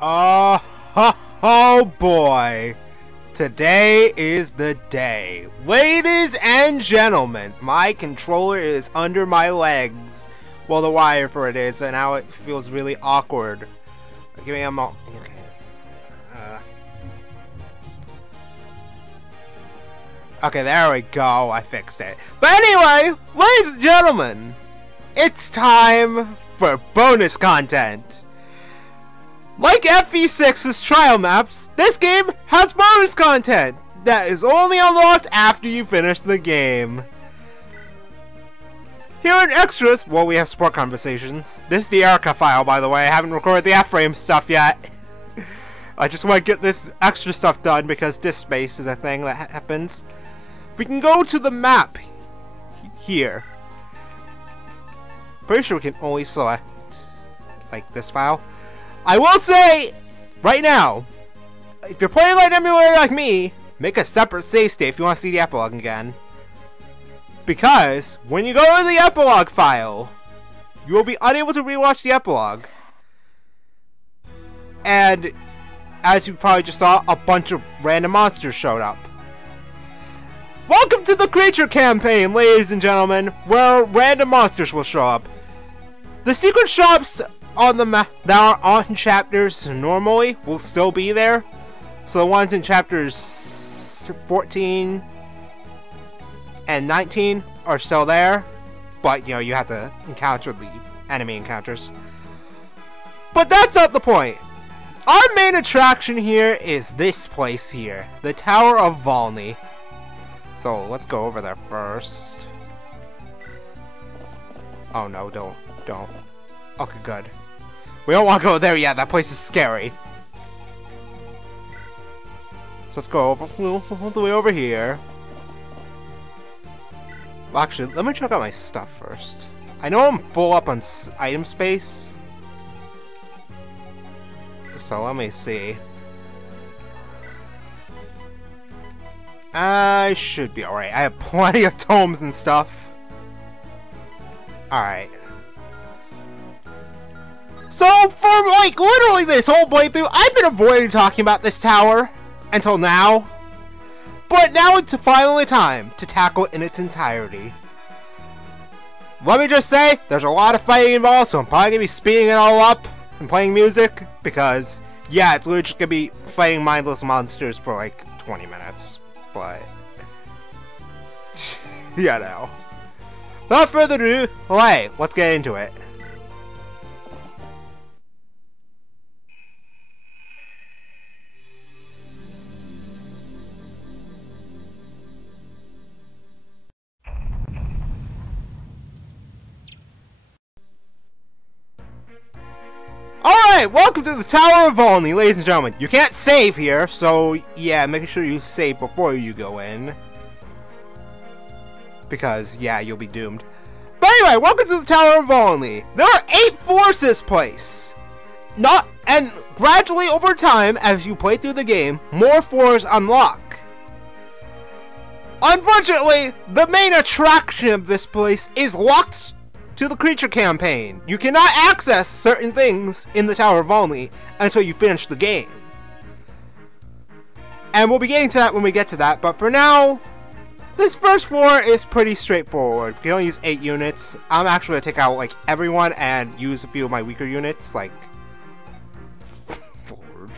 Oh boy. Today is the day. Ladies and gentlemen, my controller is under my legs. Well, the wire for it is, and now it feels really awkward. Give me a moment. Okay. Okay, there we go. I fixed it. But anyway, ladies and gentlemen, it's time for bonus content. Like FE6's trial maps, this game has bonus content that is only unlocked after you finish the game. Here in extras, well, we have support conversations. This is the Erica file, by the way. I haven't recorded the F-frame stuff yet. I just want to get this extra stuff done because disk space is a thing that happens. We can go to the map here. Pretty sure we can only select like this file. I will say right now, if you're playing like an emulator like me, make a separate save state if you want to see the epilogue again. Because when you go to the epilogue file, you will be unable to rewatch the epilogue. And as you probably just saw, a bunch of random monsters showed up. Welcome to the creature campaign, ladies and gentlemen, where random monsters will show up. The secret shops on the map that are on chapters normally will still be there. So the ones in chapters 14 and 19 are still there, but you know, you have to encounter the enemy encounters. But that's not the point. Our main attraction here is this place here, the Tower of Valni. So let's go over there first. Oh no, don't. Okay, good. We don't want to go there yet, that place is scary. So let's go all the way over here. Well, actually, let me check out my stuff first. I know I'm full up on item space. So let me see. I should be alright. I have plenty of tomes and stuff. Alright. So, for like literally this whole playthrough, I've been avoiding talking about this tower until now. But now it's finally time to tackle it in its entirety. Let me just say, there's a lot of fighting involved, so I'm probably going to be speeding it all up and playing music. Because, yeah, it's literally just going to be fighting mindless monsters for like 20 minutes. But, yeah, no. Without further ado, hey, let's get into it. Alright, welcome to the Tower of Valni, ladies and gentlemen. You can't save here, so yeah, make sure you save before you go in. Because, yeah, you'll be doomed. But anyway, welcome to the Tower of Valni. There are 8 floors this place. And gradually over time, as you play through the game, more floors unlock. Unfortunately, the main attraction of this place is locked to the creature campaign. You cannot access certain things in the Tower of Valni until you finish the game. And we'll be getting to that when we get to that, but for now, this first floor is pretty straightforward. You can only use 8 units. I'm actually going to take out like everyone and use a few of my weaker units, like Ford.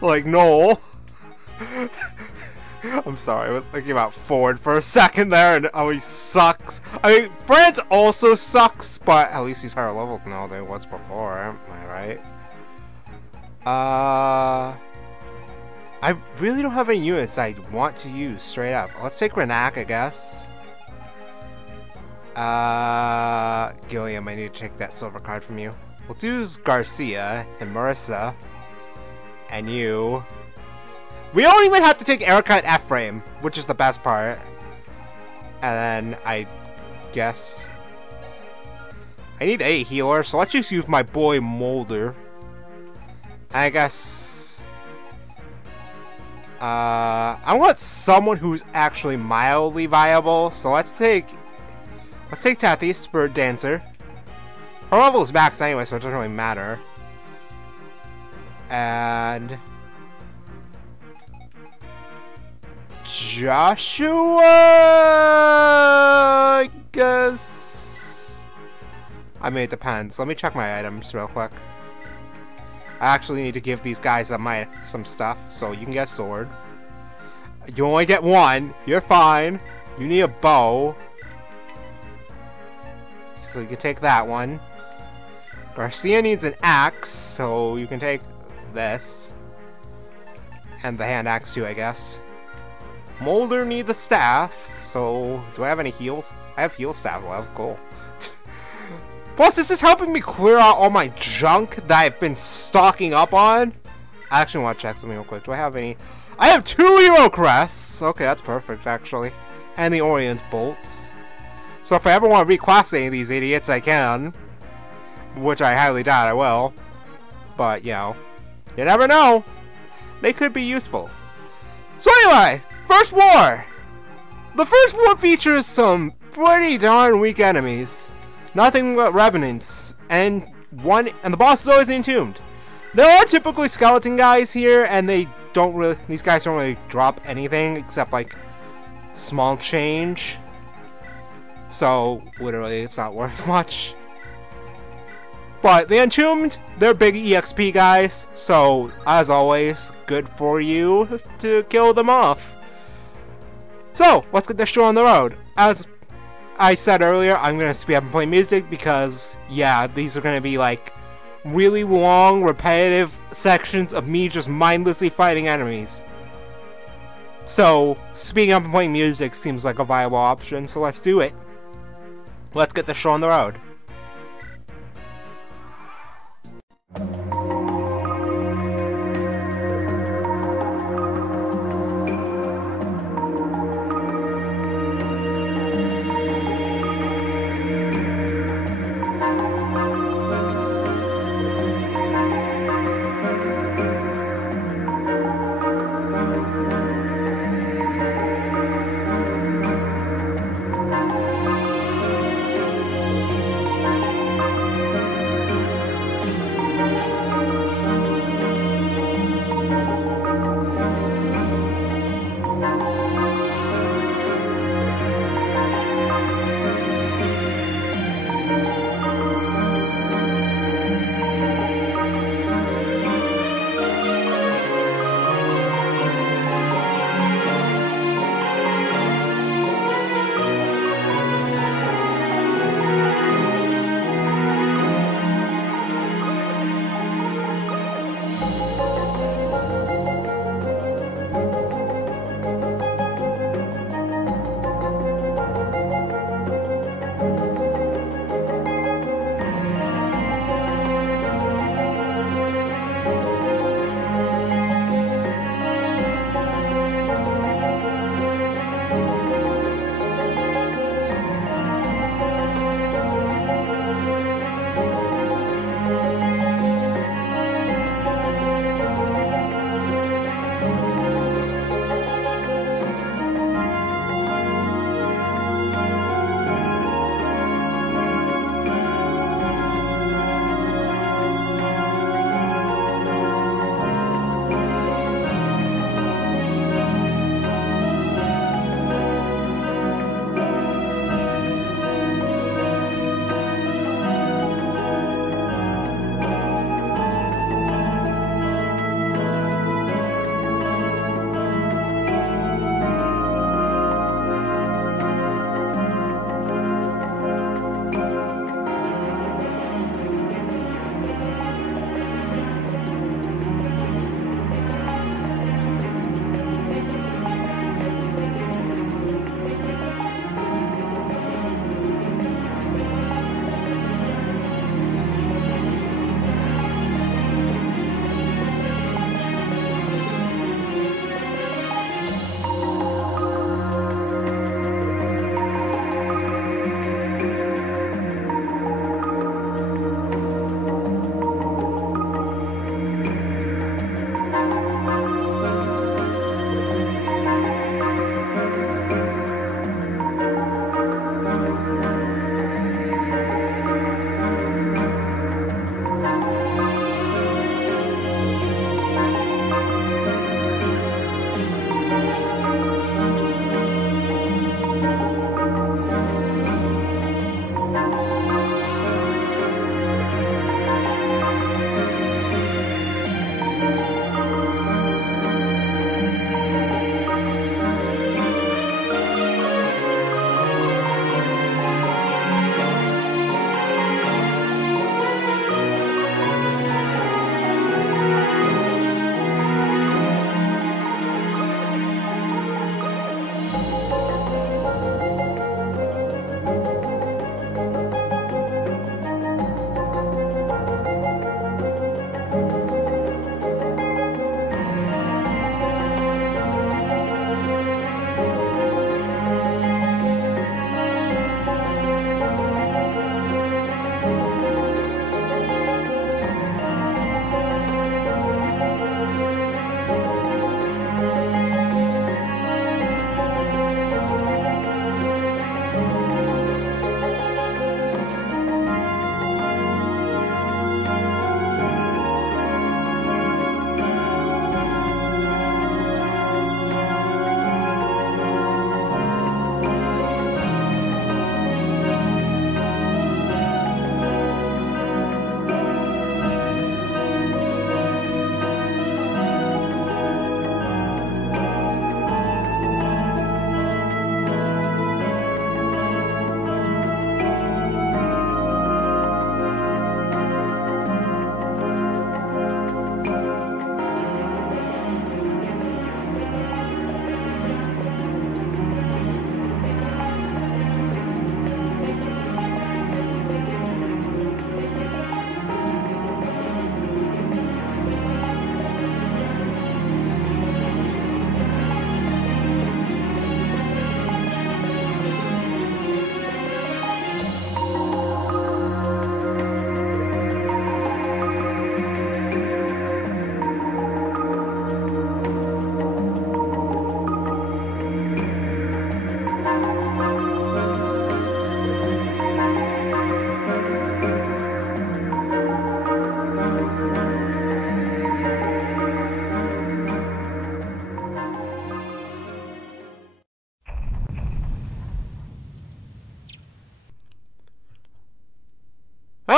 Like Noel. I'm sorry, I was thinking about Ford for a second there, and oh, he sucks. I mean, France also sucks, but at least he's higher level now than he was before, am I right? I really don't have any units I want to use, straight up. Let's take Renak, I guess. Gilliam, I need to take that silver card from you. We'll use Garcia, and Marissa, and you. We don't even have to take Erica at F-frame, which is the best part. And then, I guess I need a healer, so let's just use my boy Molder. I guess I want someone who's actually mildly viable, so let's take Tathy, Spirit Dancer. Her level is max anyway, so it doesn't really matter. And Joshua, I guess. I mean, it depends. Let me check my items real quick. I actually need to give these guys some stuff, so you can get a sword. You only get one. You're fine. You need a bow. So you can take that one. Garcia needs an axe, so you can take this. And the hand axe too, I guess. Molder needs a staff, so do I have any heals? I have heal staffs left, cool. Plus, this is helping me clear out all my junk that I've been stocking up on. I actually want to check something real quick. Do I have any? I have 2 hero crests! Okay, that's perfect, actually. And the Orient bolts. So if I ever want to reclass any of these idiots, I can. Which I highly doubt I will. But, you know, you never know. They could be useful. So anyway, First War! The First War features some pretty darn weak enemies. Nothing but revenants, and the boss is always entombed. There are typically skeleton guys here, and these guys don't really drop anything except like small change. So literally, it's not worth much. But the entombed, they're big EXP guys, so as always, good for you to kill them off. So let's get this show on the road. As I said earlier, I'm going to speed up and play music because, yeah, these are going to be, like, really long, repetitive sections of me just mindlessly fighting enemies. So, speeding up and playing music seems like a viable option, so let's do it. Let's get the show on the road.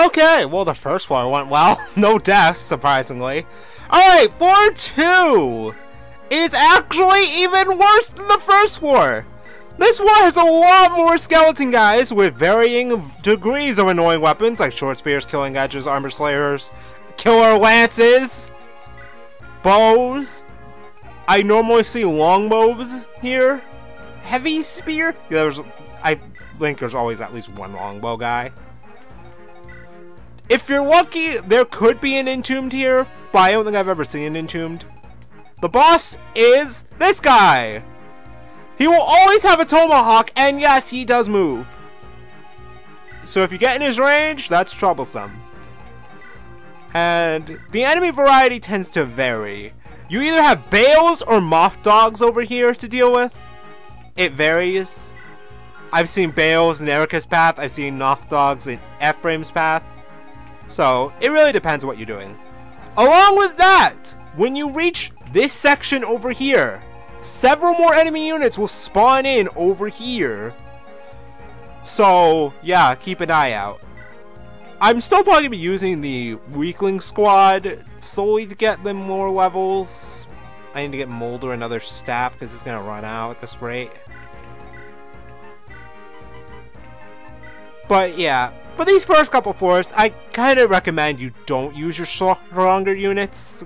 Okay, well, the first floor went well. No deaths, surprisingly. Alright, floor 2 is actually even worse than the first floor. This floor has a lot more skeleton guys with varying degrees of annoying weapons, like short spears, killing edges, armor slayers, killer lances, bows. I normally see longbows here. Heavy spear? Yeah, I think there's always at least one longbow guy. If you're lucky, there could be an entombed here, but I don't think I've ever seen an entombed. The boss is this guy! He will always have a tomahawk, and yes, he does move. So if you get in his range, that's troublesome. And the enemy variety tends to vary. You either have bales or moth dogs over here to deal with. It varies. I've seen bales in Erica's path, I've seen moth dogs in Ephraim's path. So, it really depends what you're doing. Along with that, when you reach this section over here, several more enemy units will spawn in over here. So, yeah, keep an eye out. I'm still probably going to be using the weakling squad solely to get them more levels. I need to get Molder another staff because it's going to run out at this rate. But yeah, for these first couple floors, I kind of recommend you don't use your stronger units.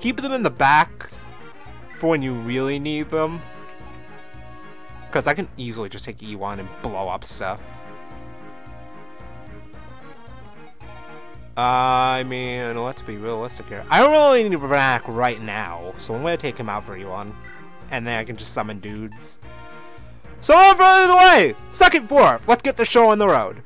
Keep them in the back for when you really need them. Because I can easily just take E1 and blow up stuff. I mean, let's be realistic here. I don't really need Rack right now, so I'm going to take him out for E1. And then I can just summon dudes. So without further delay, second floor, let's get the show on the road.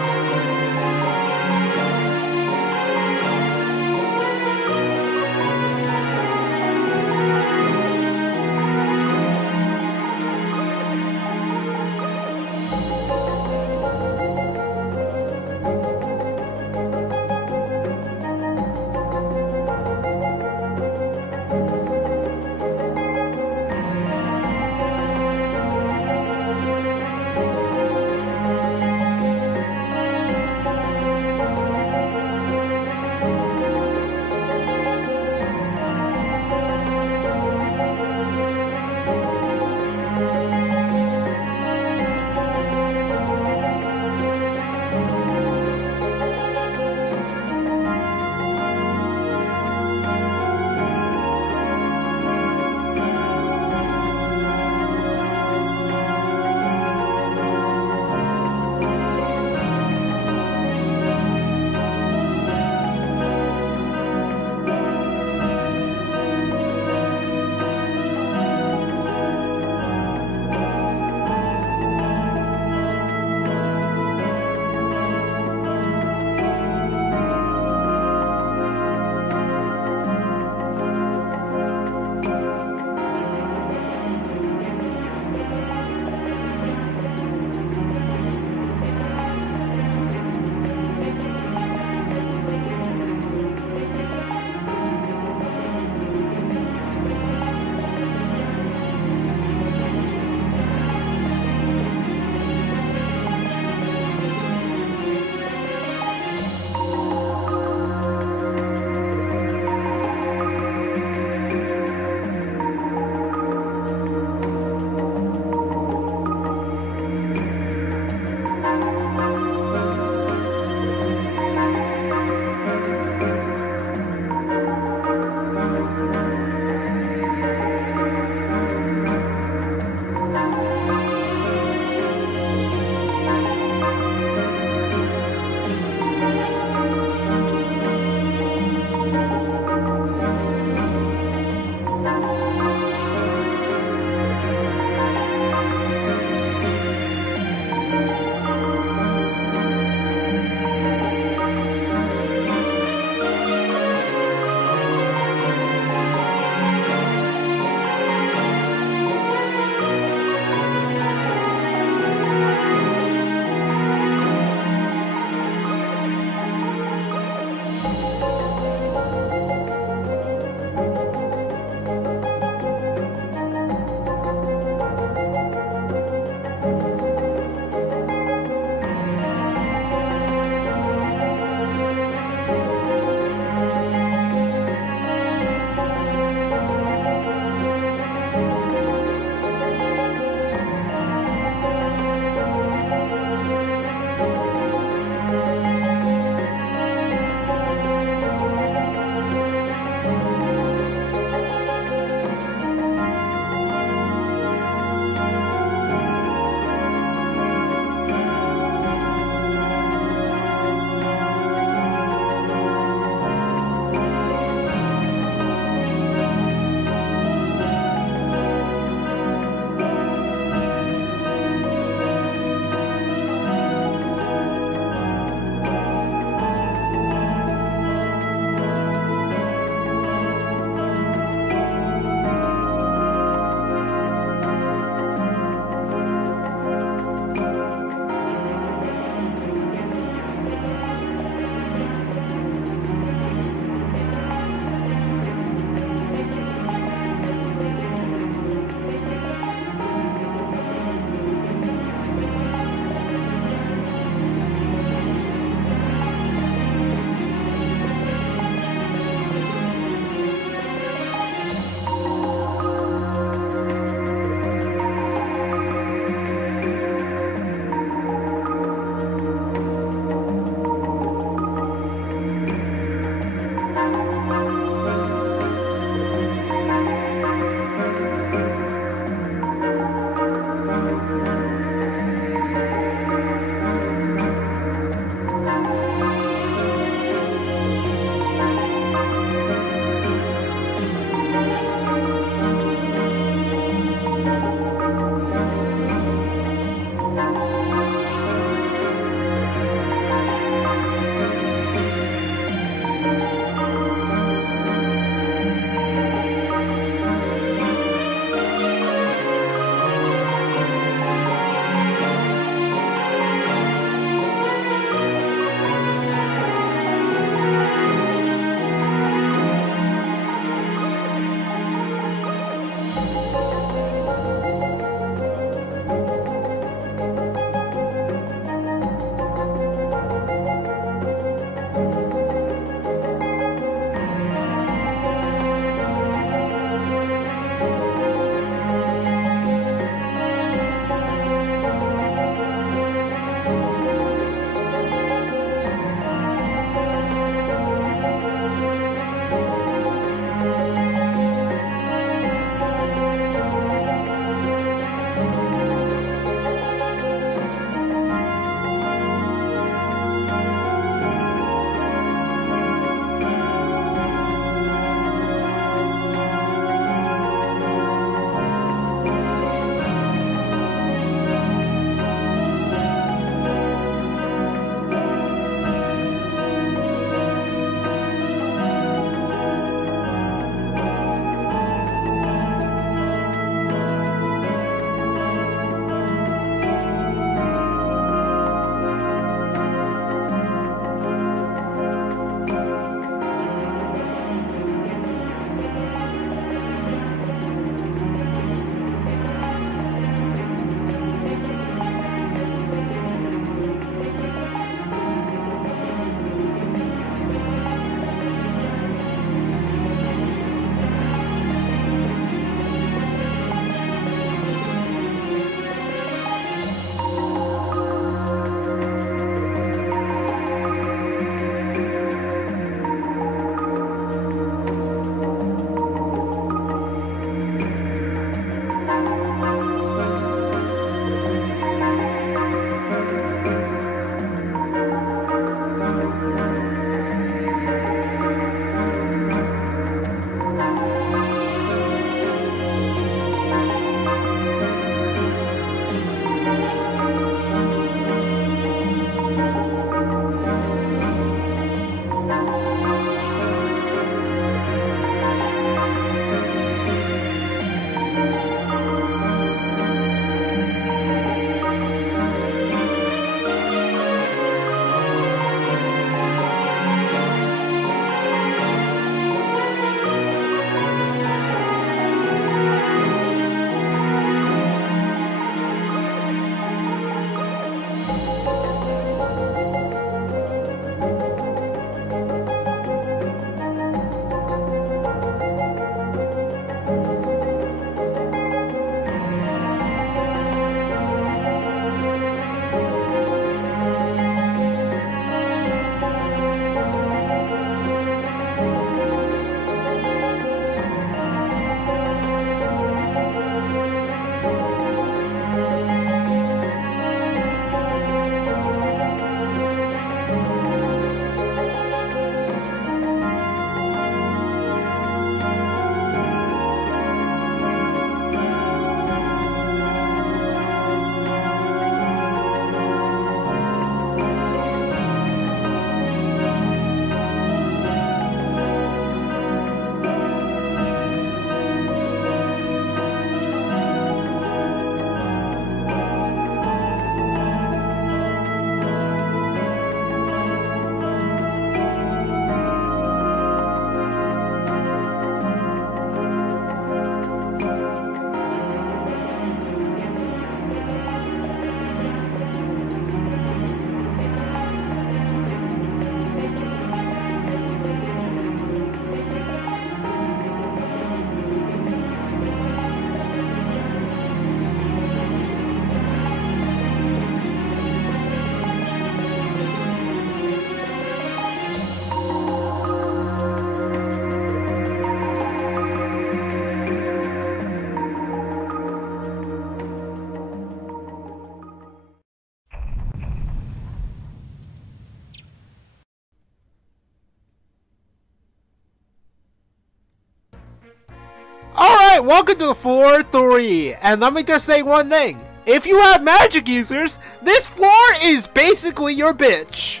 Alright, welcome to floor 3, and let me just say one thing. If you have magic users, this floor is basically your bitch.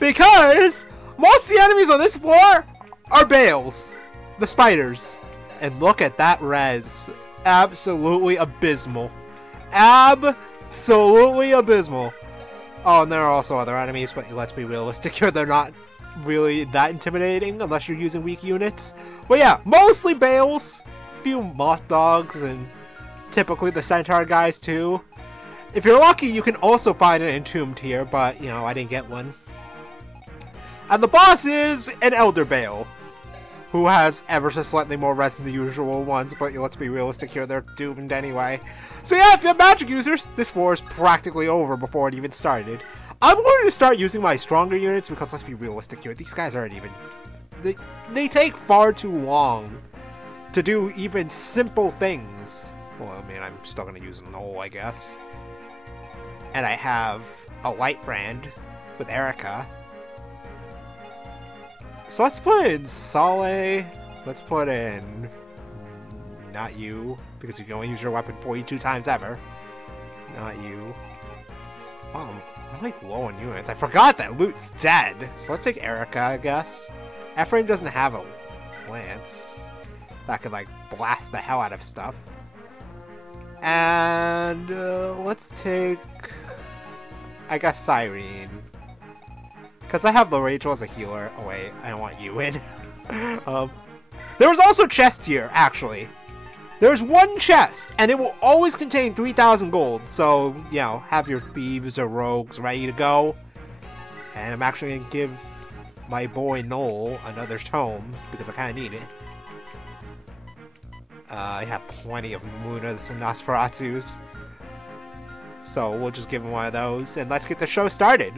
Because most of the enemies on this floor are Bales, the spiders. And look at that res. Absolutely abysmal. Absolutely abysmal. Oh, and there are also other enemies, but let's be realistic here, they're not really that intimidating unless you're using weak units. But yeah, mostly Bales, a few moth dogs, and typically the centaur guys too. If you're lucky, you can also find an entombed here, but you know, I didn't get one. And the boss is an elder Bale, who has ever so slightly more res than the usual ones, but let's be realistic here, they're doomed anyway. So yeah, if you have magic users, this floor is practically over before it even started. I'm going to start using my stronger units because let's be realistic here, these guys aren't even... They take far too long to do even simple things. Well, I mean, I'm still going to use Null, I guess. And I have a light brand with Erica. So let's put in Sale. Let's put in... Not you, because you can only use your weapon 42 times ever. Not you. Oh, I'm like low on units. I forgot that Loot's dead. So let's take Erica, I guess. Ephraim doesn't have a lance that could like blast the hell out of stuff. And let's take, I guess, Cyrene. Because I have the Rachel as a healer. Oh wait, I don't want you in. There was also a chest here, actually. There's one chest, and it will always contain 3,000 gold. So, you know, have your thieves or rogues ready to go. And I'm actually going to give my boy Noel another tome, because I kind of need it. I have plenty of Munas and Nosferatus. So we'll just give him one of those, and let's get the show started.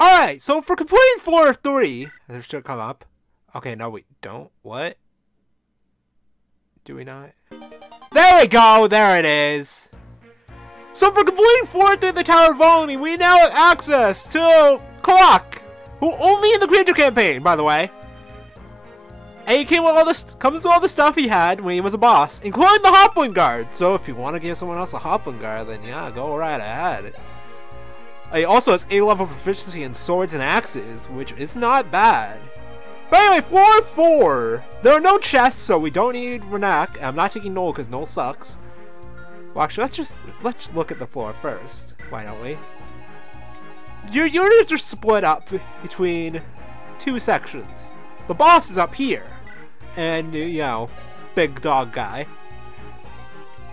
Alright, so for completing floor 3, this should come up. Okay, no, we don't. What? Do we not? There we go! There it is! So for completing floor 3 of the Tower of Valni, we now have access to Clock! Who only in the Creature Campaign, by the way. And he came with all this, comes with all the stuff he had when he was a boss, including the Hoppling Guard. So if you want to give someone else a Hoppling Guard, then yeah, go right ahead. He also has A-level proficiency in swords and axes, which is not bad. But anyway, floor 4. There are no chests, so we don't need Renak. I'm not taking Noel because Noel sucks. Well, actually, let's look at the floor first. Why don't we? Your units are split up between 2 sections. The boss is up here, and you know, big dog guy.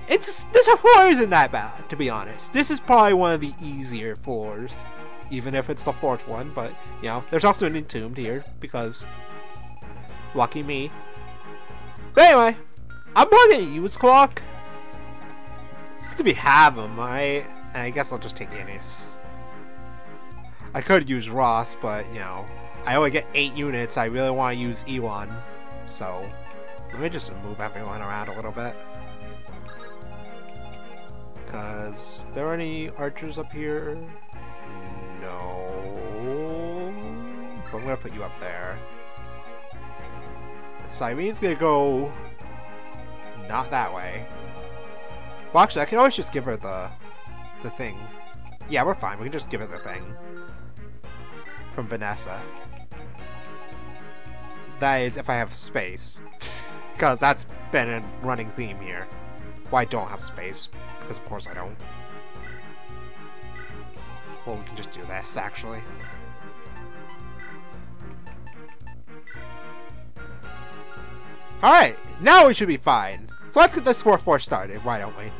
This floor isn't that bad, to be honest. This is probably one of the easier floors, even if it's the 4th one. But you know, there's also an entombed here because lucky me. But anyway, I'm probably gonna use Clock. Since we have him, I guess I'll just take Innis. I could use Ross, but you know, I only get 8 units. I really want to use Elon, so let me just move everyone around a little bit. Cause there are any archers up here? No. But I'm gonna put you up there. Cyrene's gonna go not that way. Well, actually, I can always just give her the thing. Yeah, we're fine. We can just give her the thing from Vanessa. That is, if I have space, because that's been a running theme here. Well, I don't have space, because of course I don't. Well, we can just do this, actually. Alright, now we should be fine. So let's get this 4-4 started, why don't we?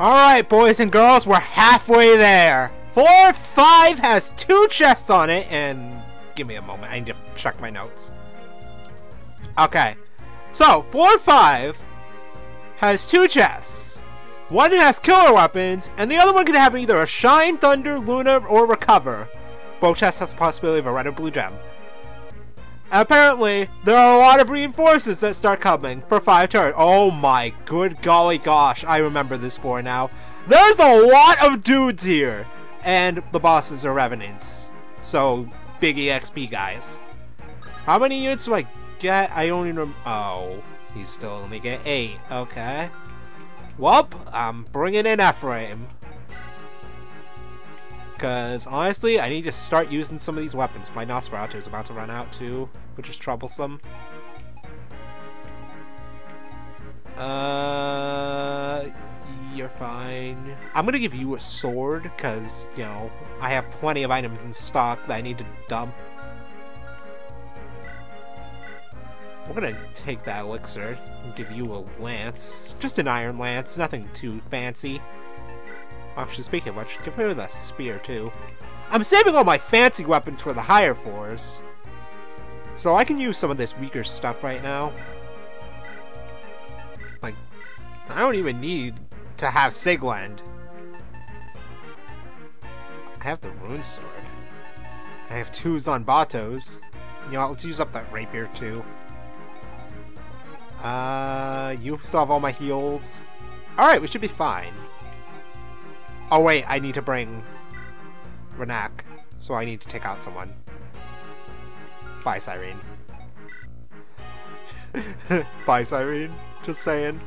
Alright, boys and girls, we're halfway there. Floor 5 has 2 chests on it, and give me a moment, I need to check my notes. Okay, so floor 5 has 2 chests. One has killer weapons, and the other one can have either a Shine, Thunder, Luna, or Recover. Both chests has the possibility of a red or blue gem. Apparently, there are a lot of reinforcements that start coming for 5 turns. Oh my good golly gosh, I remember this floor now. There's a lot of dudes here! And the bosses are revenants. So, big EXP guys. How many units do I get? I only remember. Oh, he's still only get 8. Okay. Well, I'm bringing in Ephraim. Because, honestly, I need to start using some of these weapons. My Nosferatu is about to run out, too, which is troublesome. You're fine. I'm gonna give you a sword, because, you know, I have plenty of items in stock that I need to dump. We're gonna take that elixir and give you a lance. Just an iron lance, nothing too fancy. Actually, speaking of which, give her the spear, too. I'm saving all my fancy weapons for the higher floors. So I can use some of this weaker stuff right now. Like, I don't even need to have Sigland. I have the rune sword. I have 2 Zanbatos. You know, let's use up that rapier, too. You still have all my heals. Alright, we should be fine. Oh wait, I need to bring Renak, so I need to take out someone. Bye, Cyrene. Bye, Cyrene. Just saying.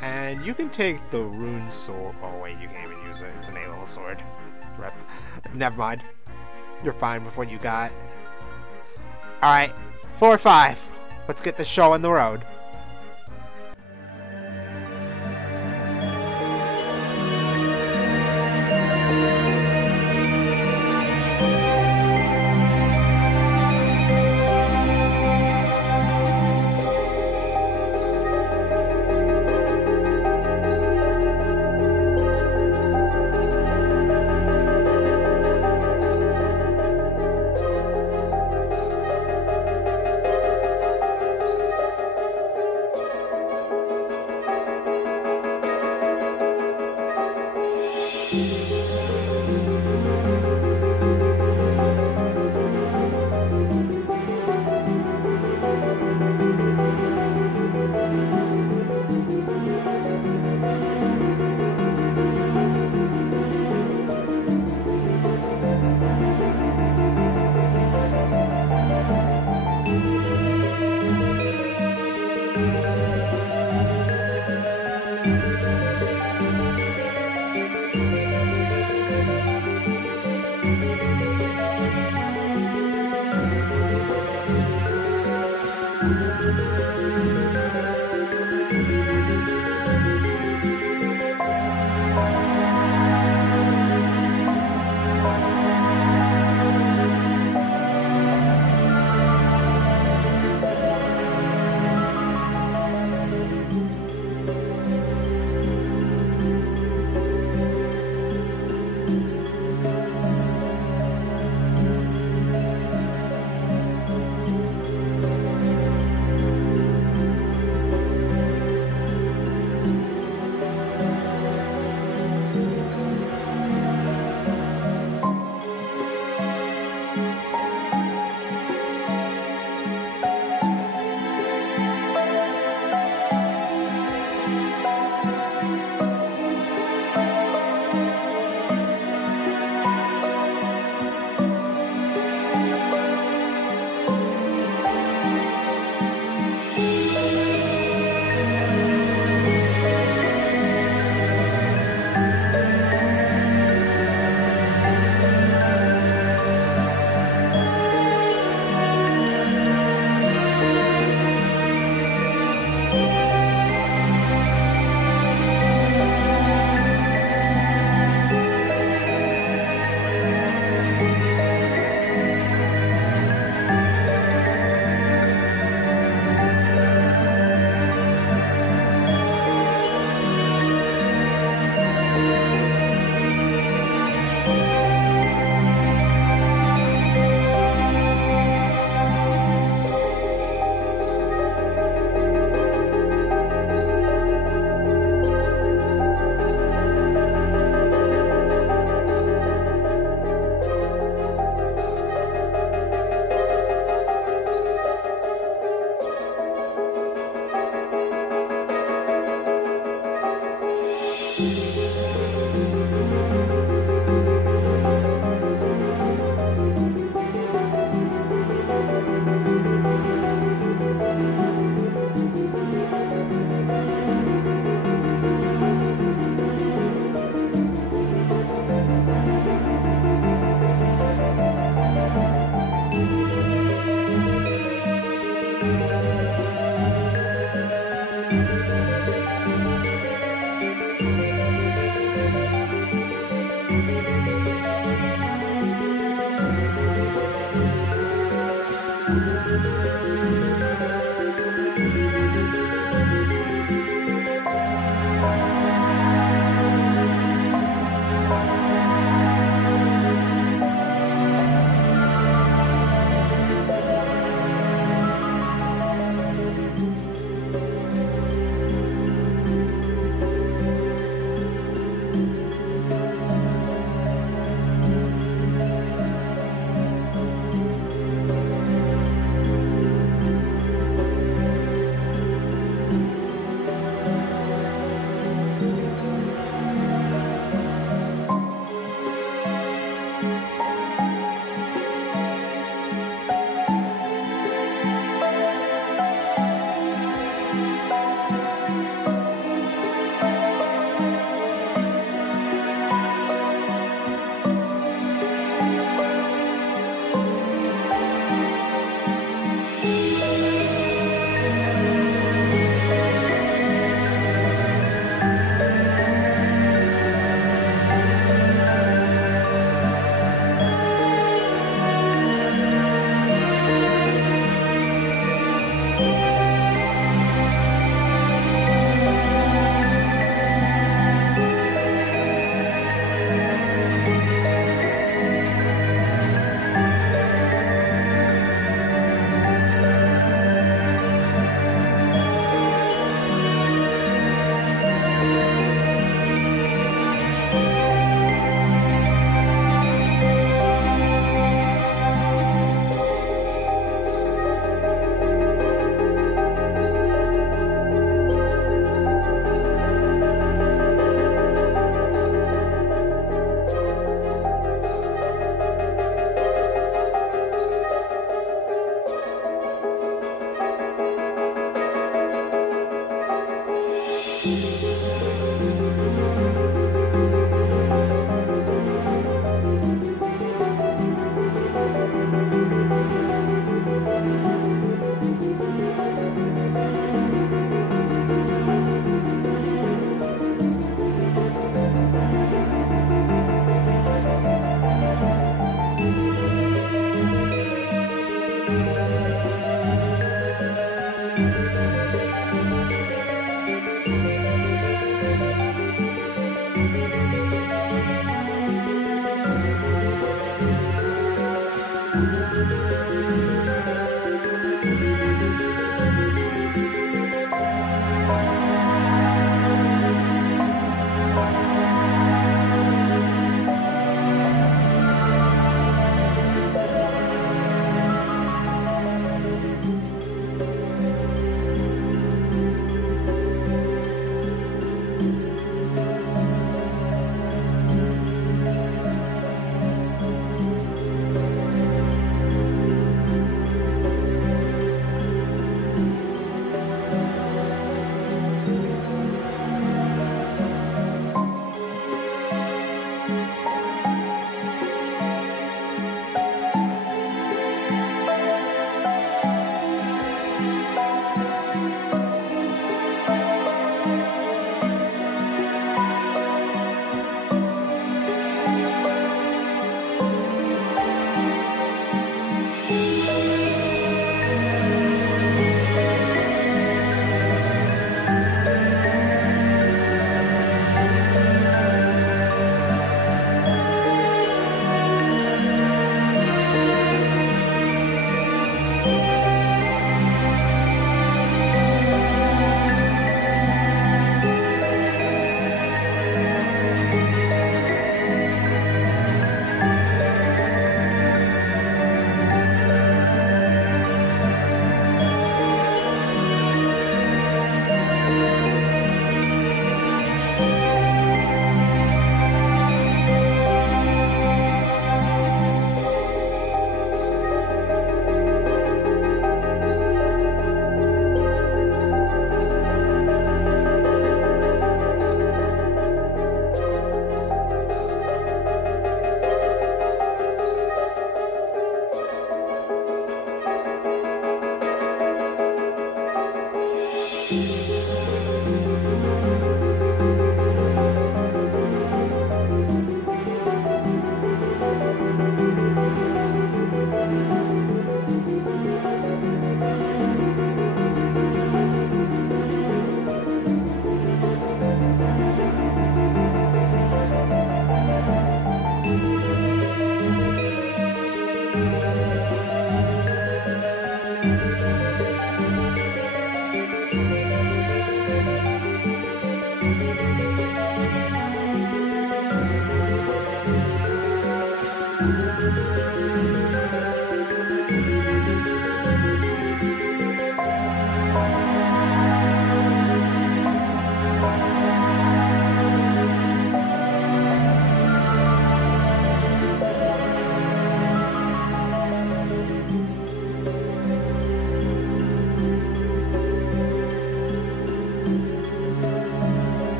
And you can take the rune sword. Oh wait, you can't even use it. It's an A-level sword. Rep. Never mind. You're fine with what you got. Alright, 4 or 5. Let's get this show on the road.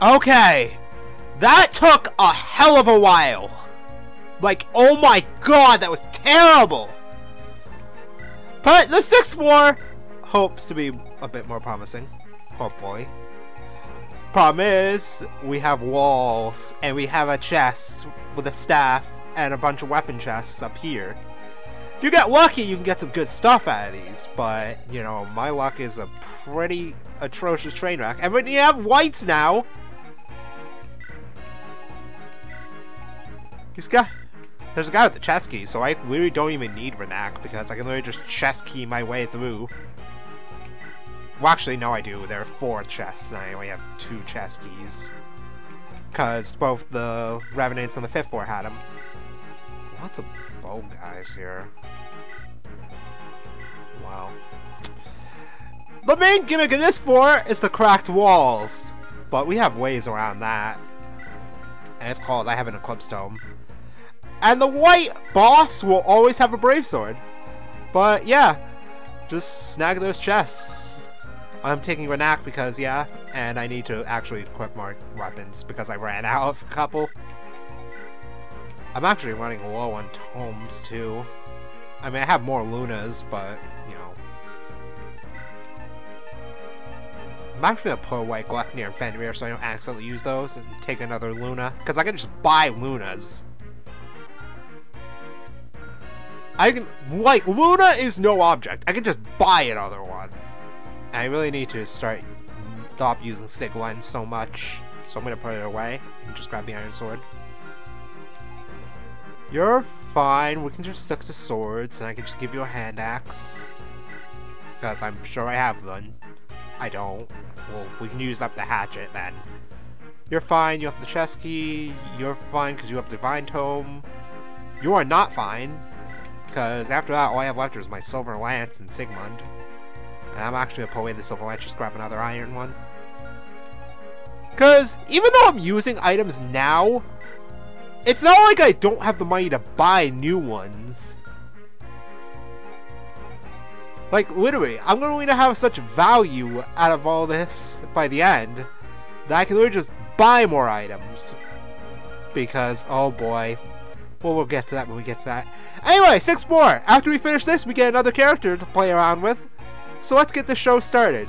Okay, that took a hell of a while. Like, oh my god, that was terrible. But the sixth floor hopes to be a bit more promising, hopefully. Problem is, we have walls, and we have a chest with a staff and a bunch of weapon chests up here. If you get lucky, you can get some good stuff out of these, but, you know, my luck is a pretty atrocious train wreck. And when you have whites now, there's a guy with the chest key, so I literally don't even need Renak, because I can literally just chest key my way through. Well, actually, no, I do. There are 4 chests, and I only have 2 chest keys. Because both the Revenants and the 5th floor had them. Lots of bow guys here. Wow. The main gimmick in this floor is the cracked walls. But we have ways around that. And it's called I have an Eclipse Dome. And the white boss will always have a Brave Sword. But yeah, just snag those chests. I'm taking Renak because, yeah, and I need to actually equip more weapons because I ran out of a couple. I'm actually running low on tomes too. I mean, I have more Lunas, but, you know. I'm actually gonna put a white Gluttony and Fenrir so I don't accidentally use those and take another Luna. Because I can just buy Lunas. I can, like, Luna is no object. I can just buy another one. And I really need to stop using Siglen so much. So I'm gonna put it away and just grab the Iron Sword. You're fine. We can just stick to swords and I can just give you a hand axe. Because I'm sure I have one. I don't. Well, we can use up the hatchet then. You're fine. You have the chest key. You're fine because you have Divine Tome. You are not fine. Because after that, all I have left is my Silver Lance and Sigmund. And I'm actually going to pull away the Silver Lance, just grab another iron one. Because even though I'm using items now, it's not like I don't have the money to buy new ones. Like, literally, I'm going to have such value out of all this by the end that I can literally just buy more items. Because, oh boy. Well, we'll get to that when we get to that. Anyway, 6 more! After we finish this, we get another character to play around with. So let's get the show started.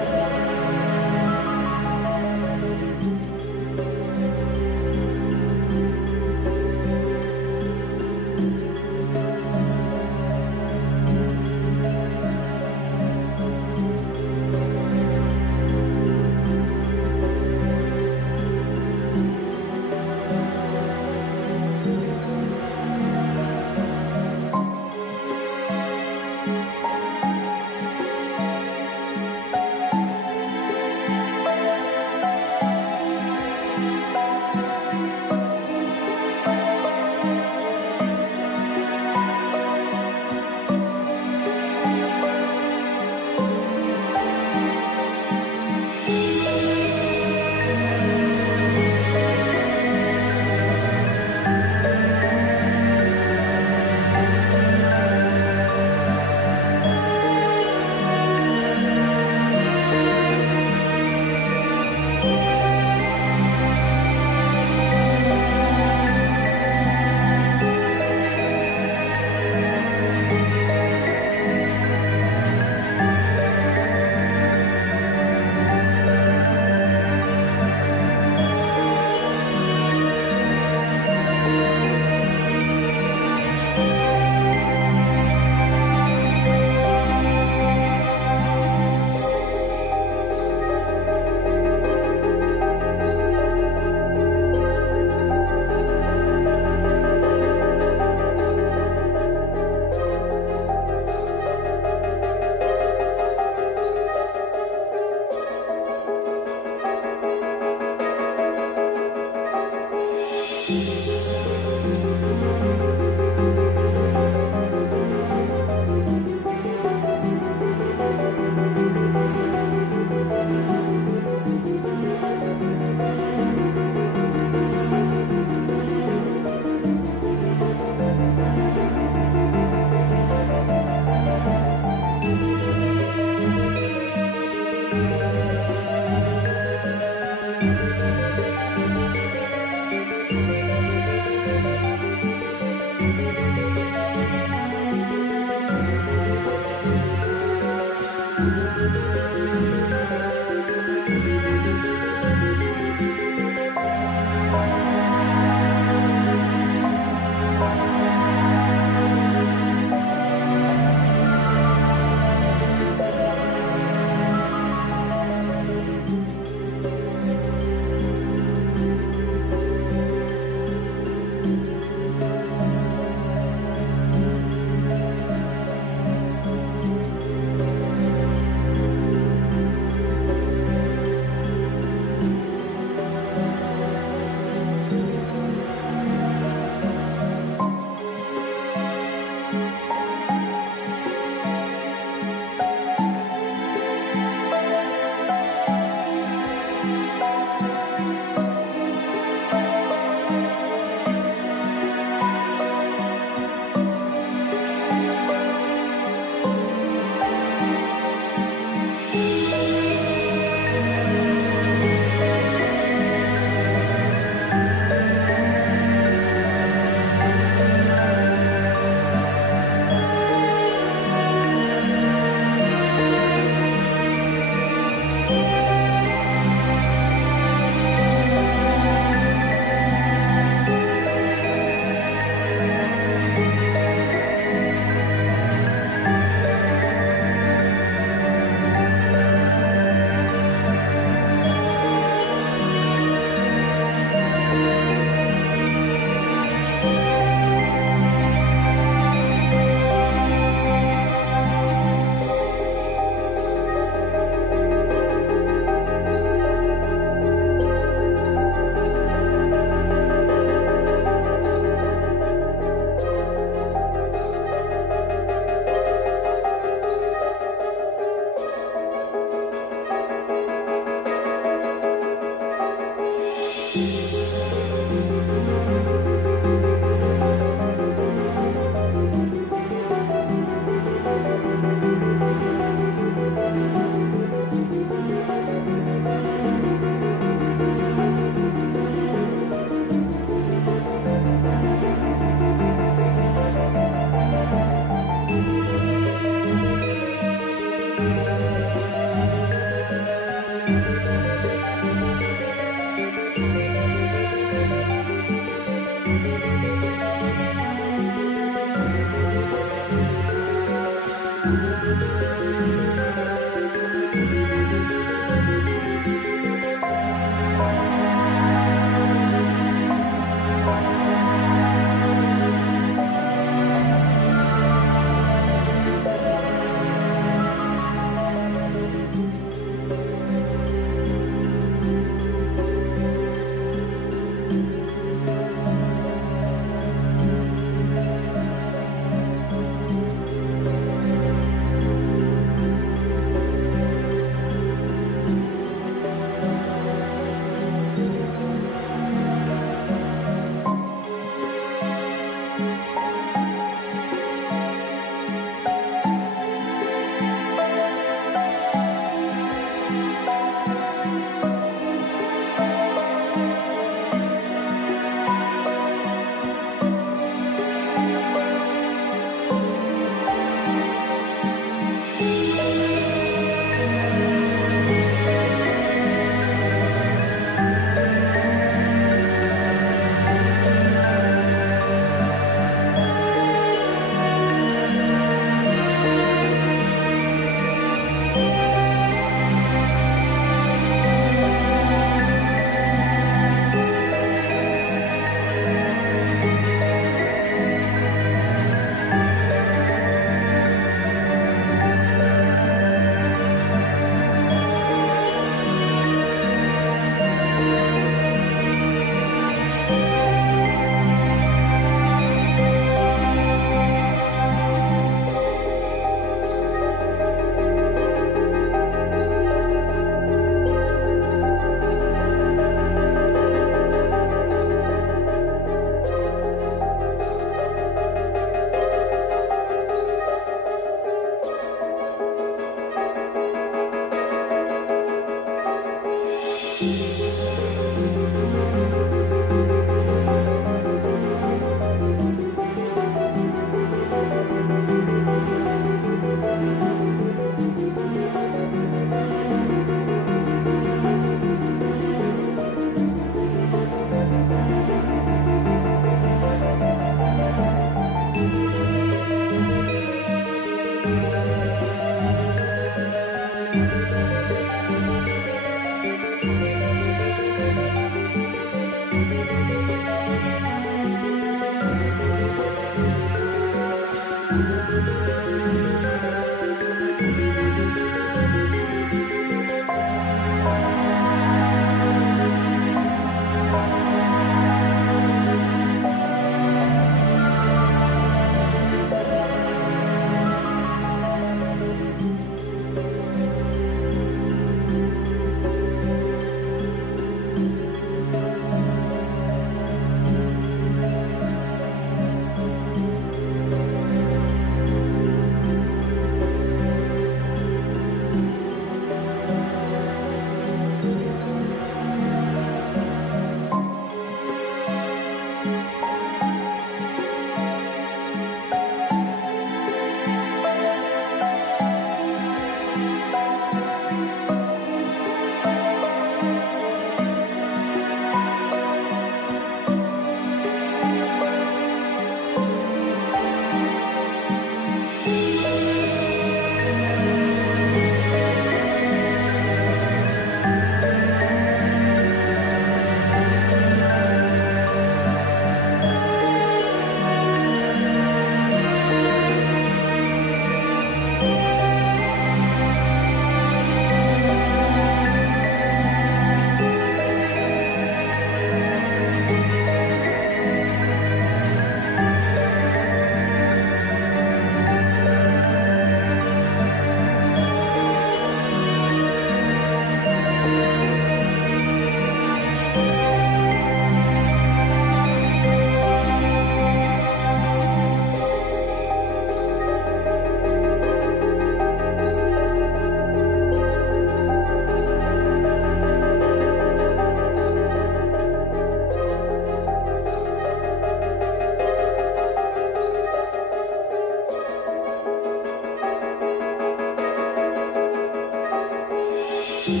Okay,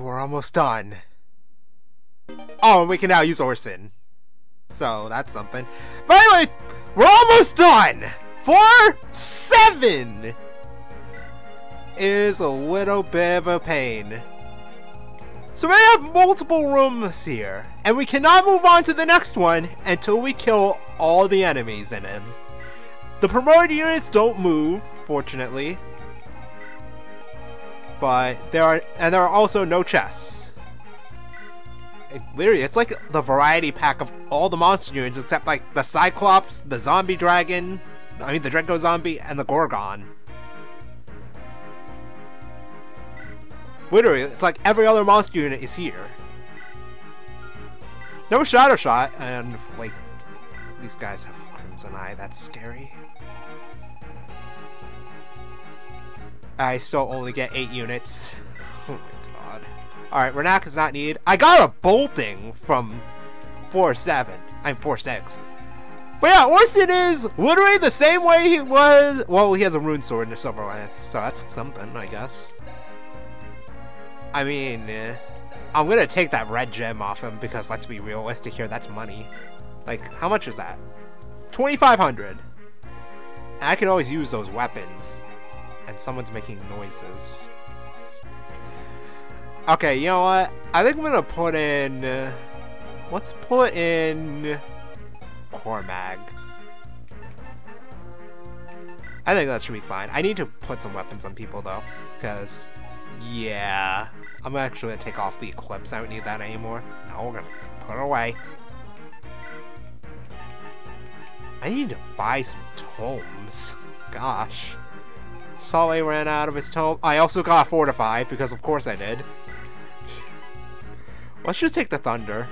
we're almost done. Oh, and we can now use Orson. So, that's something. But anyway, we're almost done! 4-7 is a little bit of a pain. So we have multiple rooms here, and we cannot move on to the next one until we kill all the enemies in him. The promoted units don't move, fortunately. But there are also no chests. Literally, it's like the variety pack of all the monster units except like the Cyclops, the Zombie Dragon, the Draco Zombie, and the Gorgon. Literally, it's like every other monster unit is here. No Shadow Shot, and like, these guys have Crimson Eye, that's scary. I still only get 8 units. Oh my god. Alright, Renak is not needed. I got a bolting from 4-7. I'm 4-6. But yeah, Orson is literally the same way he was. Well, he has a rune sword and a silver lance, so that's something, I guess. I mean, I'm gonna take that red gem off him because let's be realistic here, that's money. Like, how much is that? 2,500. And I can always use those weapons. And someone's making noises. Okay, you know what? I think I'm gonna put in... let's put in... Cormag. I think that should be fine. I need to put some weapons on people, though. Because... yeah. I'm actually gonna take off the Eclipse. I don't need that anymore. No, we're gonna put it away. I need to buy some tomes. Gosh. Sully ran out of his tome. I also got a Fortify, because of course I did. Let's just take the Thunder.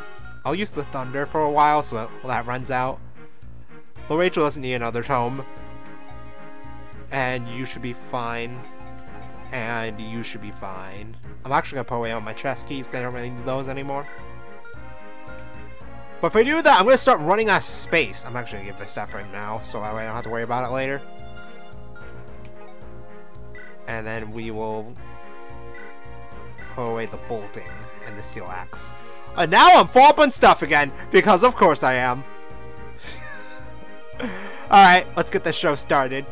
I'll use the Thunder for a while, so that runs out. Well, Rachel doesn't need another tome. And you should be fine. And you should be fine. I'm actually going to put away all my chest keys, because I don't really need those anymore. But if I do that, I'm going to start running out of space. I'm actually going to give this stuff right now, so that way I don't have to worry about it later. And then we will put away the bolting and the steel axe. And now I'm full up on stuff again, because of course I am. Alright, let's get this show started.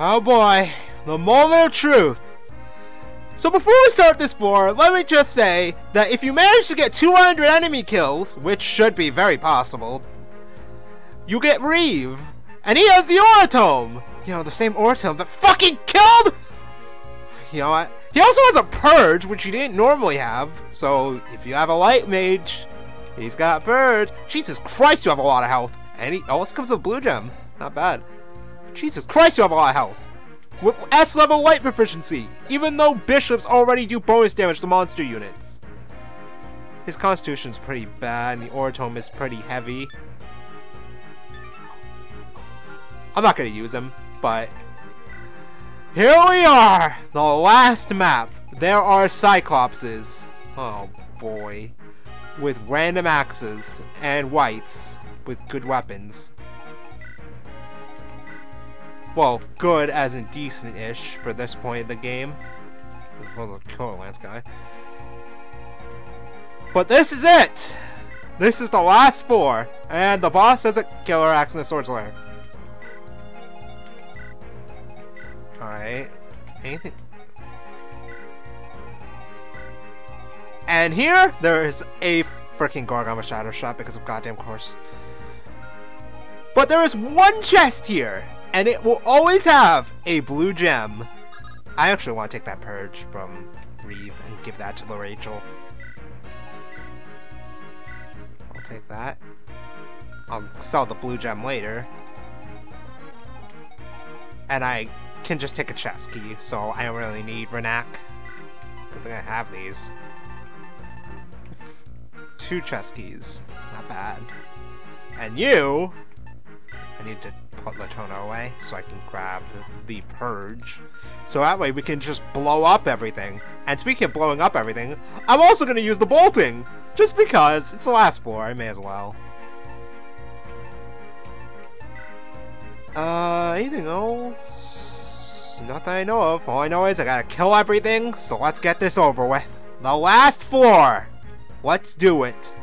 Oh boy, the moment of truth. So before we start this floor, let me just say that if you manage to get 200 enemy kills, which should be very possible, you get Reeve. And he has the Oratome! You know, the same Oratome that fucking killed! You know what? He also has a Purge, which he didn't normally have. So if you have a Light Mage, he's got Purge. Jesus Christ, you have a lot of health. And he also comes with a Blue Gem. Not bad. Jesus Christ, you have a lot of health. With S-level light proficiency, even though bishops already do bonus damage to monster units. His constitution's pretty bad, and the Oratome is pretty heavy. I'm not gonna use him, but here we are! The last map. There are Cyclopses. Oh boy. With random axes, and whites with good weapons. Well, good as in decent-ish for this point in the game. As well as a Killer Lance guy. But this is it! This is the last four, and the boss has a Killer Axe and a Sword Slayer. Alright. Anything? And here, there is a freaking Gorgon with Shadow Shot because of goddamn course. But there is one chest here! And it will always have a blue gem. I actually want to take that Purge from Reeve and give that to the Rachel. I'll take that. I'll sell the blue gem later. And I can just take a chest key, so I don't really need Renak. I think I have these. 2 chest keys. Not bad. And you... I need to put Latona away so I can grab the Purge. So that way we can just blow up everything. And speaking of blowing up everything, I'm also going to use the bolting. Just because it's the last floor, I may as well. Anything else? Not that I know of. All I know is I gotta kill everything, so let's get this over with. The last floor! Let's do it.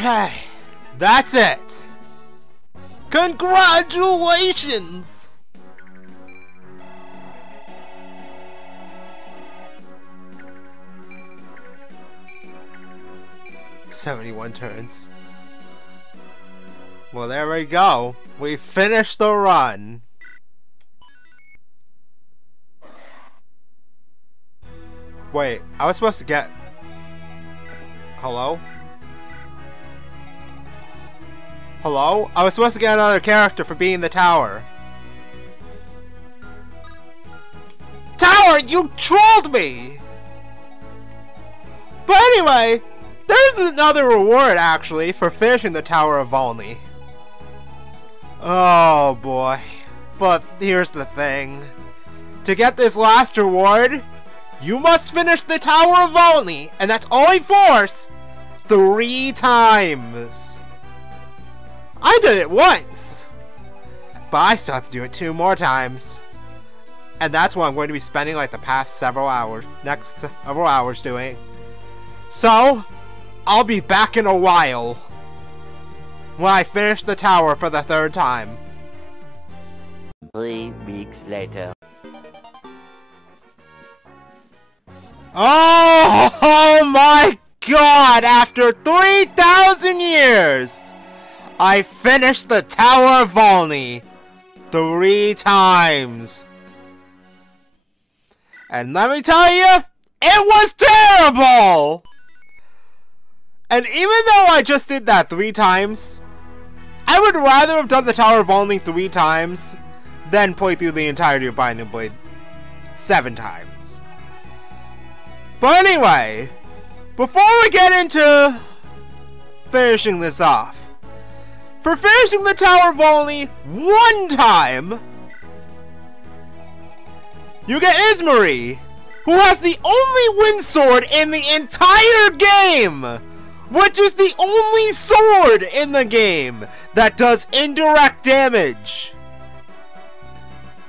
Okay, that's it. Congratulations! "71 turns." Well, there we go. We finished the run. Wait, I was supposed to get... Hello? Hello? I was supposed to get another character for being the tower. Tower, you trolled me! But anyway, there's another reward, actually, for finishing the Tower of Valni. Oh, boy. But here's the thing. To get this last reward, you must finish the Tower of Valni, and that's only force 3 times. I did it once, but I still have to do it 2 more times. And that's what I'm going to be spending like the past several hours doing. So, I'll be back in a while when I finish the tower for the 3rd time. 3 weeks later. Oh my god! After 3,000 years, I finished the Tower of Valni 3 times. And let me tell you, it was terrible! And even though I just did that 3 times, I would rather have done the Tower of Valni 3 times than play through the entirety of Binding Blade 7 times. But anyway, before we get into finishing this off, for finishing the Tower of Valni 1 time, you get Ismarie, who has the only wind sword in the entire game, which is the only sword in the game that does indirect damage,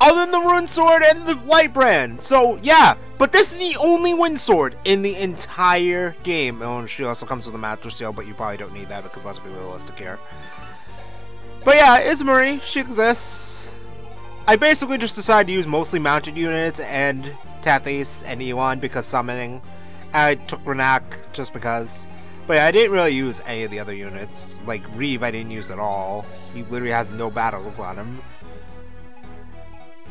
other than the rune sword and the light brand. So yeah, but this is the only wind sword in the entire game. Oh, and she also comes with a master seal, but you probably don't need that because let's be realistic here. But yeah, Ismarie, she exists. I basically just decided to use mostly mounted units and Tethys and Elon because summoning. I took Renak just because. But yeah, I didn't really use any of the other units. Like Reeve, I didn't use at all. He literally has no battles on him.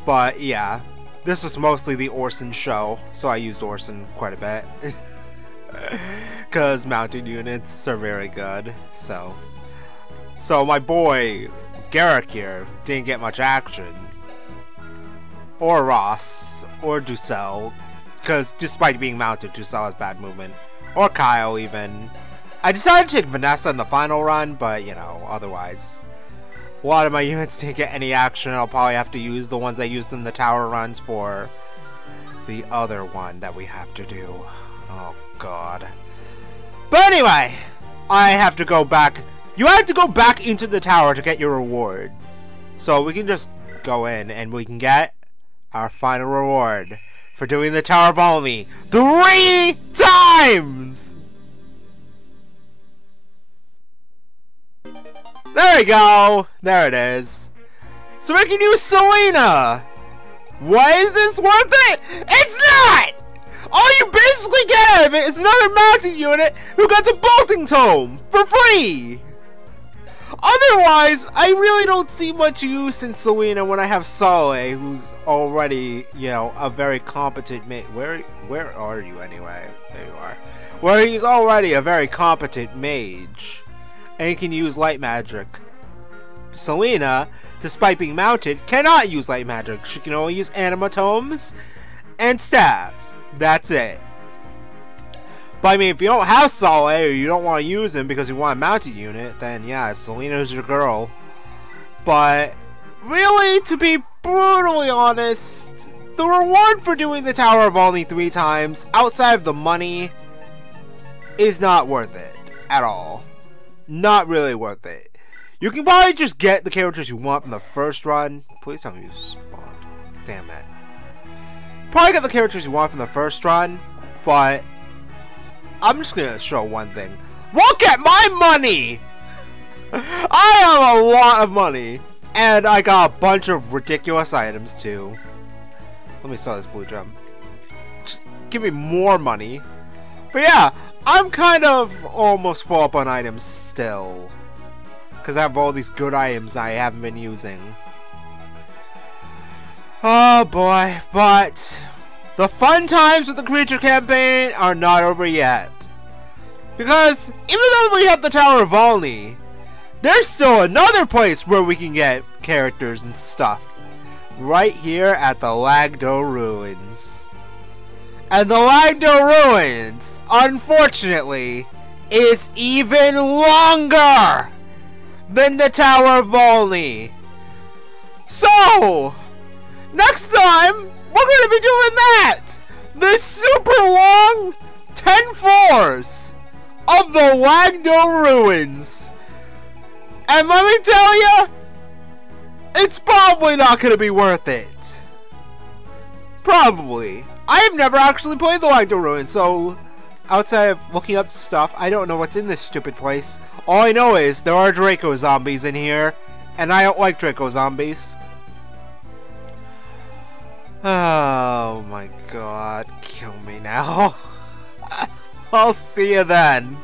But yeah, this is mostly the Orson show, so I used Orson quite a bit. Because mounted units are very good, so my boy Garrick here didn't get much action. Or Ross, or Ducel, because despite being mounted, Ducel has bad movement. Or Kyle, even. I decided to take Vanessa in the final run, but, you know, otherwise. A lot of my units didn't get any action. I'll probably have to use the ones I used in the tower runs for the other one that we have to do. Oh, God. But anyway, I have to go back. You have to go back into the tower to get your reward. So we can just go in and we can get our final reward for doing the Tower of Valni 3 times! There we go! There it is. So we can use Selena! Why is this worth it? It's not! All you basically get out of it is another mounted unit who gets a bolting tome for free! Otherwise, I really don't see much use in Selena when I have Sole, who's already, you know, a very competent mage. Where are you anyway? There you are. Where he's already a very competent mage, and he can use light magic. Selena, despite being mounted, cannot use light magic. She can only use animatomes and staves. That's it. But I mean, if you don't have Sole or you don't want to use him because you want a mounted unit, then yeah, Selena's your girl. But really, to be brutally honest, the reward for doing the Tower of Valni 3 times, outside of the money, is not worth it at all. Not really worth it. You can probably just get the characters you want from the first run. Please tell me you spawned. Damn it. Probably get the characters you want from the first run, but I'm just gonna show one thing. Look at my money! I have a lot of money. And I got a bunch of ridiculous items too. Let me sell this blue gem. Just give me more money. But yeah, I'm kind of almost full up on items still. Because I have all these good items I haven't been using. Oh boy, but the fun times with the creature campaign are not over yet. Because even though we have the Tower of Valni, there's still another place where we can get characters and stuff. Right here at the Lagdo Ruins. And the Lagdo Ruins, unfortunately, is even longer than the Tower of Valni. So, next time, we're going to be doing that! The super long 10 floors of the Lagdo Ruins. And let me tell you, it's probably not going to be worth it. Probably. I have never actually played the Lagdo Ruins, so outside of looking up stuff, I don't know what's in this stupid place. All I know is there are Draco zombies in here, and I don't like Draco zombies. Oh my god, kill me now. I'll see you then.